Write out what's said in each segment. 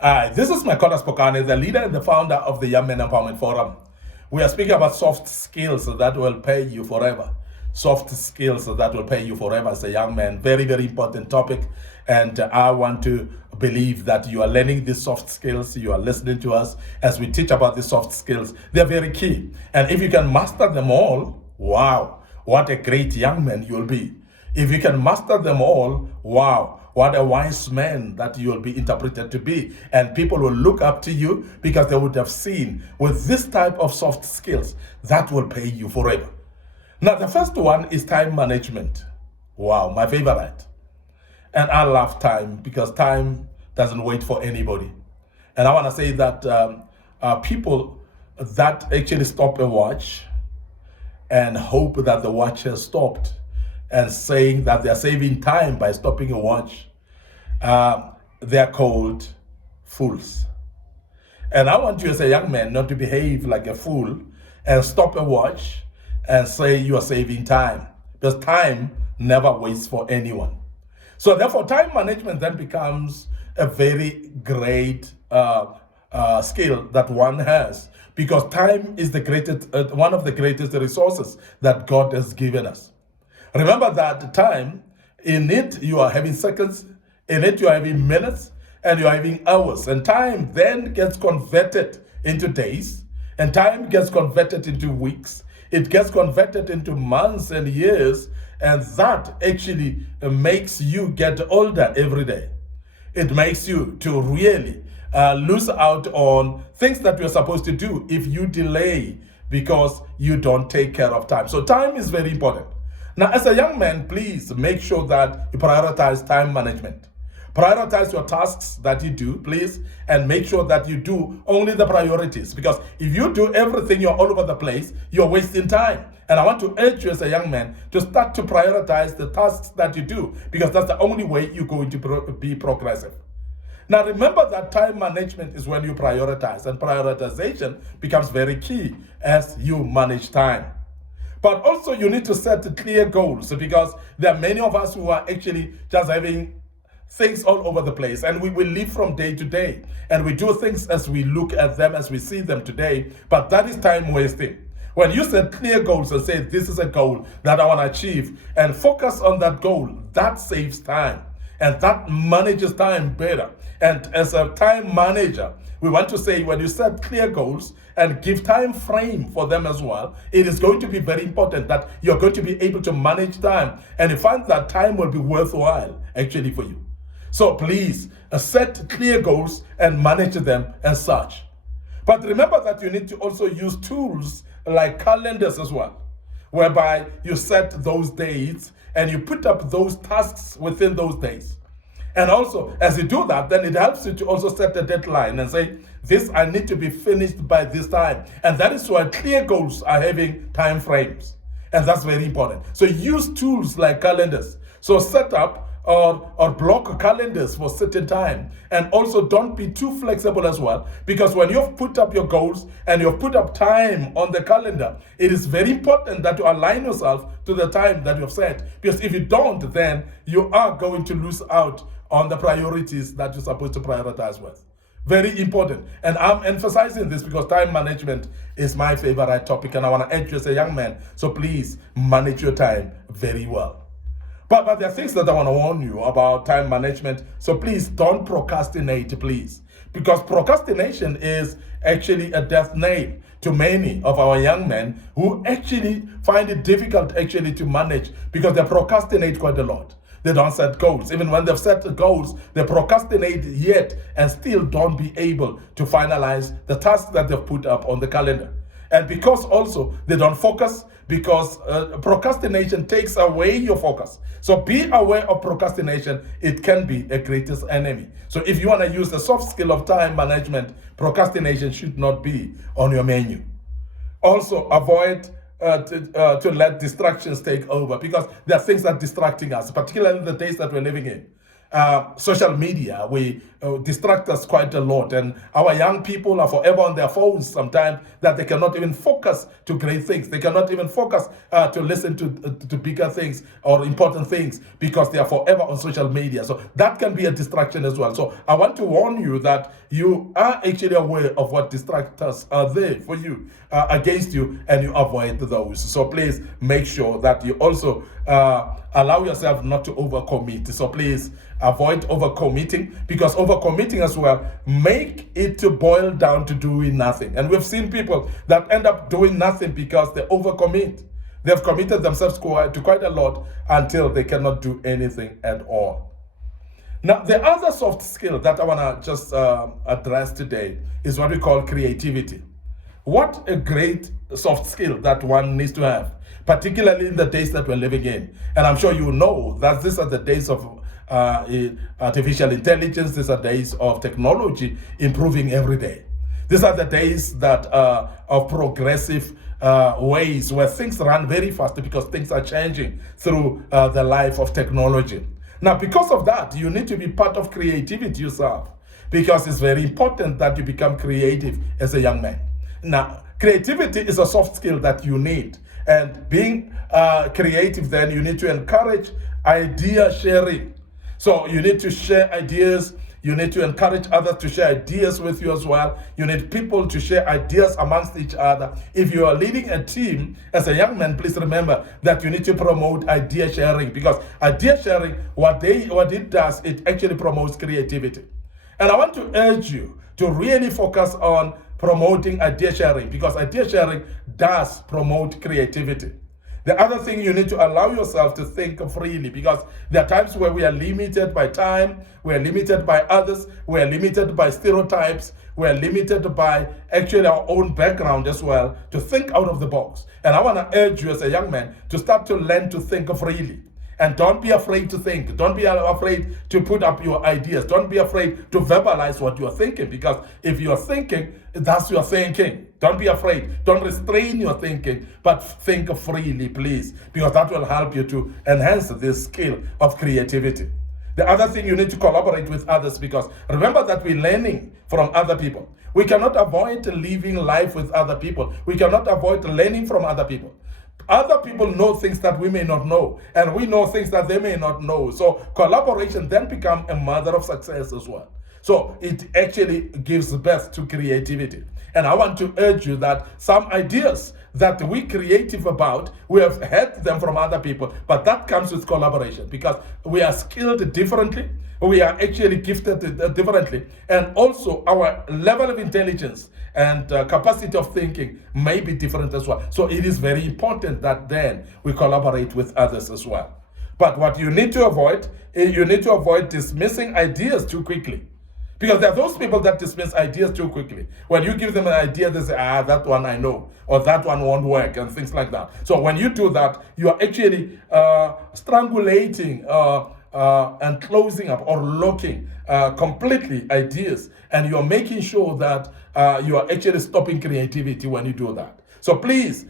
This is Micornus Phokane, the leader and the founder of the Young Men Empowerment Forum. We are speaking about soft skills that will pay you forever. Soft skills that will pay you forever as a young man. Very, very important topic. And I want to believe that you are learning these soft skills. You are listening to us as we teach about these soft skills. They're very key. And if you can master them all, wow, what a great young man you'll be. If you can master them all, wow, what a wise man that you will be interpreted to be. And people will look up to you because they would have seen with this type of soft skills that will pay you forever. Now, the first one is time management. Wow, my favorite. And I love time because time doesn't wait for anybody. And I want to say that people that actually stop a watch and hope that the watch has stopped and saying that they're saving time by stopping a watch, they're called fools. And I want you as a young man not to behave like a fool and stop a watch and say you are saving time, because time never waits for anyone. So therefore, time management then becomes a very great skill that one has, because time is the greatest, one of the greatest resources that God has given us. Remember that time, in it you are having seconds, in it you are having minutes, and you are having hours. And time then gets converted into days, and time gets converted into weeks. It gets converted into months and years, and that actually makes you get older every day. It makes you to really lose out on things that you're supposed to do if you delay because you don't take care of time. So time is very important. Now, as a young man, please make sure that you prioritize time management. Prioritize your tasks that you do, please, and make sure that you do only the priorities. Because if you do everything, you're all over the place, you're wasting time. And I want to urge you as a young man to start to prioritize the tasks that you do, because that's the only way you're going to be progressive. Now, remember that time management is when you prioritize, and prioritization becomes very key as you manage time. But also you need to set clear goals, because there are many of us who are actually just having things all over the place, and we will live from day to day, and we do things as we look at them, as we see them today, but that is time wasting. When you set clear goals and say, this is a goal that I want to achieve, and focus on that goal, that saves time, and that manages time better. And as a time manager, we want to say, when you set clear goals and give time frame for them as well, it is going to be very important that you're going to be able to manage time, and you find that time will be worthwhile actually for you. So please set clear goals and manage them as such. But remember that you need to also use tools like calendars as well, whereby you set those dates and you put up those tasks within those days. And also, as you do that, then it helps you to also set a deadline and say, this I need to be finished by this time. And that is why clear goals are having time frames. And that's very important. So use tools like calendars. So set up or block calendars for certain time. And also don't be too flexible as well, because when you've put up your goals and you've put up time on the calendar, it is very important that you align yourself to the time that you've set. Because if you don't, then you are going to lose out on the priorities that you're supposed to prioritize with. Very important. And I'm emphasizing this because time management is my favorite topic, and I want to urge you as a young man, so please manage your time very well. But there are things that I want to warn you about time management. So please don't procrastinate, please. Because procrastination is actually a death nail to many of our young men who actually find it difficult actually to manage, because they procrastinate quite a lot. They don't set goals. Even when they've set goals, they procrastinate yet and still don't be able to finalize the tasks that they've put up on the calendar. And because also they don't focus, because procrastination takes away your focus. So be aware of procrastination. It can be a greatest enemy. So if you want to use the soft skill of time management, procrastination should not be on your menu. Also, avoid to let distractions take over, because there are things that are distracting us, particularly in the days that we're living in. Social media, we distract us quite a lot. And our young people are forever on their phones sometimes, that they cannot even focus to great things. They cannot even focus to listen to bigger things or important things, because they are forever on social media. So that can be a distraction as well. So I want to warn you that you are actually aware of what distractors are there for you, against you, and you avoid those. So please make sure that you also allow yourself not to overcommit. So please avoid overcommitting, because overcommitting as well make it to boil down to doing nothing. And we've seen people that end up doing nothing because they overcommit. They've committed themselves to quite a lot until they cannot do anything at all. Now, the other soft skill that I want to just address today is what we call creativity. What a great soft skill that one needs to have, particularly in the days that we're living in. And I'm sure you know that these are the days of artificial intelligence. These are days of technology improving every day. These are the days that of progressive ways where things run very fast, because things are changing through the life of technology. Now, because of that, you need to be part of creativity yourself, because it's very important that you become creative as a young man. Now, creativity is a soft skill that you need. And being creative, then you need to encourage idea sharing. So you need to share ideas. You need to encourage others to share ideas with you as well. You need people to share ideas amongst each other. If you are leading a team as a young man, please remember that you need to promote idea sharing, because idea sharing, what it does, it actually promotes creativity. And I want to urge you to really focus on promoting idea sharing, because idea sharing does promote creativity. The other thing, you need to allow yourself to think freely, because there are times where we are limited by time, we are limited by others, we are limited by stereotypes, we are limited by actually our own background as well, to think out of the box. And I want to urge you as a young man to start to learn to think freely. And don't be afraid to think. Don't be afraid to put up your ideas. Don't be afraid to verbalize what you're thinking, because if you're thinking, that's your thinking. Don't be afraid. Don't restrain your thinking, but think freely, please, because that will help you to enhance this skill of creativity. The other thing, you need to collaborate with others, because remember that we're learning from other people. We cannot avoid living life with other people. We cannot avoid learning from other people. Other people know things that we may not know, and we know things that they may not know. So collaboration then becomes a mother of success as well. So it actually gives birth to creativity. And I want to urge you that some ideas that we creative about, we have had them from other people, but that comes with collaboration, because we are skilled differently, we are actually gifted differently, and also our level of intelligence and capacity of thinking may be different as well. So it is very important that then we collaborate with others as well. But what you need to avoid, dismissing ideas too quickly. Because there are those people that dismiss ideas too quickly. When you give them an idea, they say, that one I know, or that one won't work, and things like that. So when you do that, you are actually strangulating and closing up or locking completely ideas, and you're making sure that you are actually stopping creativity when you do that. So please,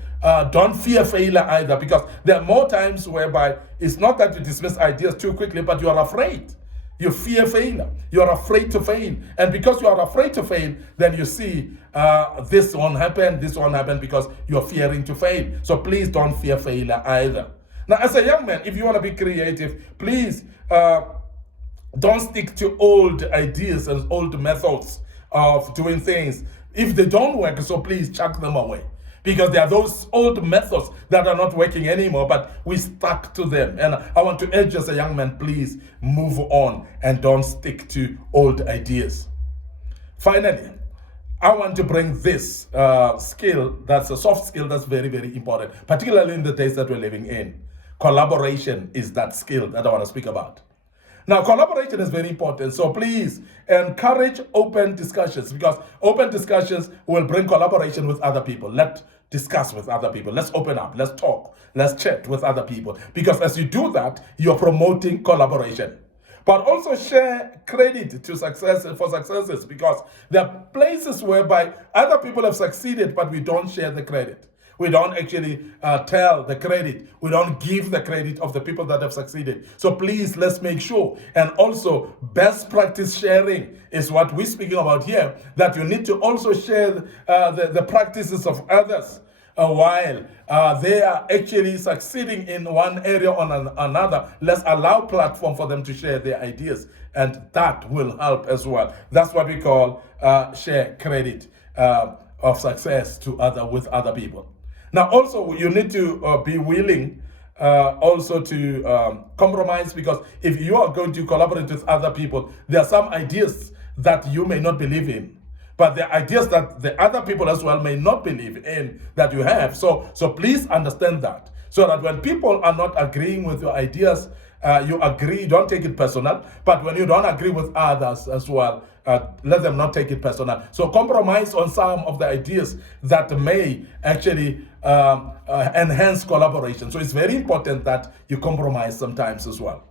don't fear failure either, because there are more times whereby it's not that you dismiss ideas too quickly, but you are afraid. You fear failure. You are afraid to fail. And because you are afraid to fail, then you see this won't happen, because you're fearing to fail. So please don't fear failure either. Now, as a young man, if you want to be creative, please don't stick to old ideas and old methods of doing things. If they don't work, so please chuck them away. Because there are those old methods that are not working anymore, but we stuck to them. And I want to urge you as a young man, please move on and don't stick to old ideas. Finally, I want to bring this skill, that's a soft skill that's very, very important, particularly in the days that we're living in. Collaboration is that skill that I want to speak about. Now, collaboration is very important, so please encourage open discussions, because open discussions will bring collaboration with other people. Let's discuss with other people. Let's open up. Let's talk. Let's chat with other people, because as you do that, you're promoting collaboration. But also share credit to successes, because there are places whereby other people have succeeded, but we don't share the credit. We don't actually tell the credit. We don't give the credit of the people that have succeeded. So please, let's make sure. And also, best practice sharing is what we're speaking about here, that you need to also share the practices of others. While they are actually succeeding in one area or another, let's allow platform for them to share their ideas, and that will help as well. That's what we call share credit of success with other people. Now, also, you need to be willing also to compromise, because if you are going to collaborate with other people, there are some ideas that you may not believe in, but the ideas that the other people as well may not believe in that you have. So please understand that, so that when people are not agreeing with your ideas, you agree, don't take it personal. But when you don't agree with others as well, let them not take it personal. So compromise on some of the ideas that may actually enhance collaboration. So it's very important that you compromise sometimes as well.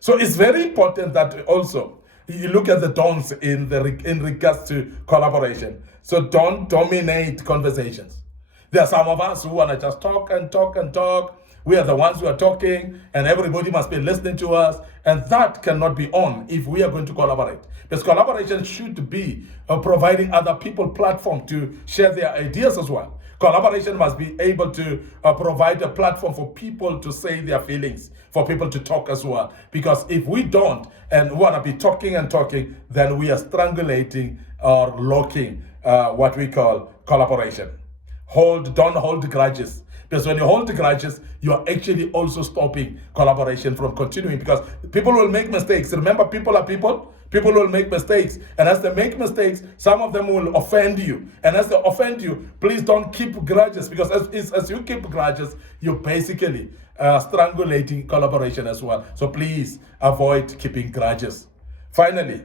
So it's very important that also you look at the don'ts in regards to collaboration. So don't dominate conversations. There are some of us who want to just talk and talk and talk. We are the ones who are talking, and everybody must be listening to us. And that cannot be on if we are going to collaborate. Because collaboration should be providing other people platform to share their ideas as well. Collaboration must be able to provide a platform for people to say their feelings, for people to talk as well. Because if we don't, and want to be talking and talking, then we are strangulating or locking what we call collaboration. Don't hold grudges. Because when you hold grudges, you are actually also stopping collaboration from continuing, because people will make mistakes. Remember, people are people. People will make mistakes. And as they make mistakes, some of them will offend you. And as they offend you, please don't keep grudges, because as you keep grudges, you're basically strangulating collaboration as well. So please avoid keeping grudges. Finally,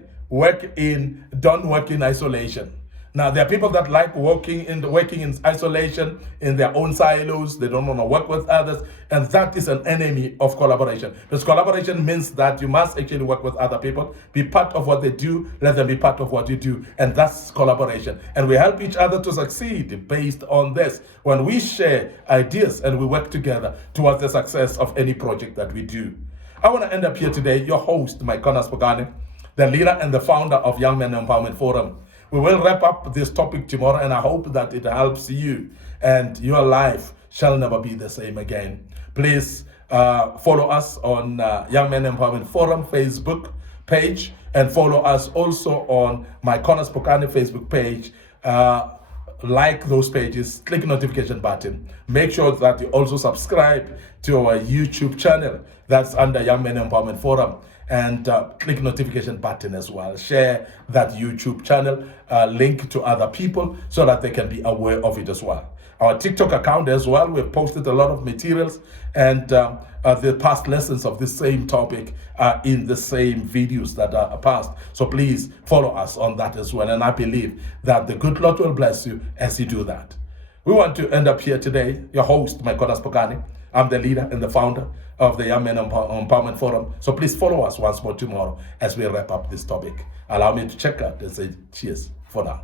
don't work in isolation. Now, there are people that like working in isolation, in their own silos. They don't want to work with others. And that is an enemy of collaboration. Because collaboration means that you must actually work with other people, be part of what they do, let them be part of what you do. And that's collaboration. And we help each other to succeed based on this. When we share ideas and we work together towards the success of any project that we do. I want to end up here today, your host, Micornus Phokane, the leader and the founder of Young Men Empowerment Forum. We will wrap up this topic tomorrow, and I hope that it helps you and your life shall never be the same again. Please follow us on Young Men Empowerment Forum Facebook page, and follow us also on Micornus Phokane Facebook page. Like those pages, click notification button. Make sure that you also subscribe to our YouTube channel that's under Young Men Empowerment Forum. And click notification button as well. Share that YouTube channel, link to other people so that they can be aware of it as well. Our TikTok account as well, we've posted a lot of materials, and the past lessons of the same topic are in the same videos that are past. So please follow us on that as well. And I believe that the good Lord will bless you as you do that. We want to end up here today. Your host, Micornus Phokane. I'm the leader and the founder of the Young Men Empowerment Forum. So please follow us once more tomorrow as we wrap up this topic. Allow me to check out and say cheers for now.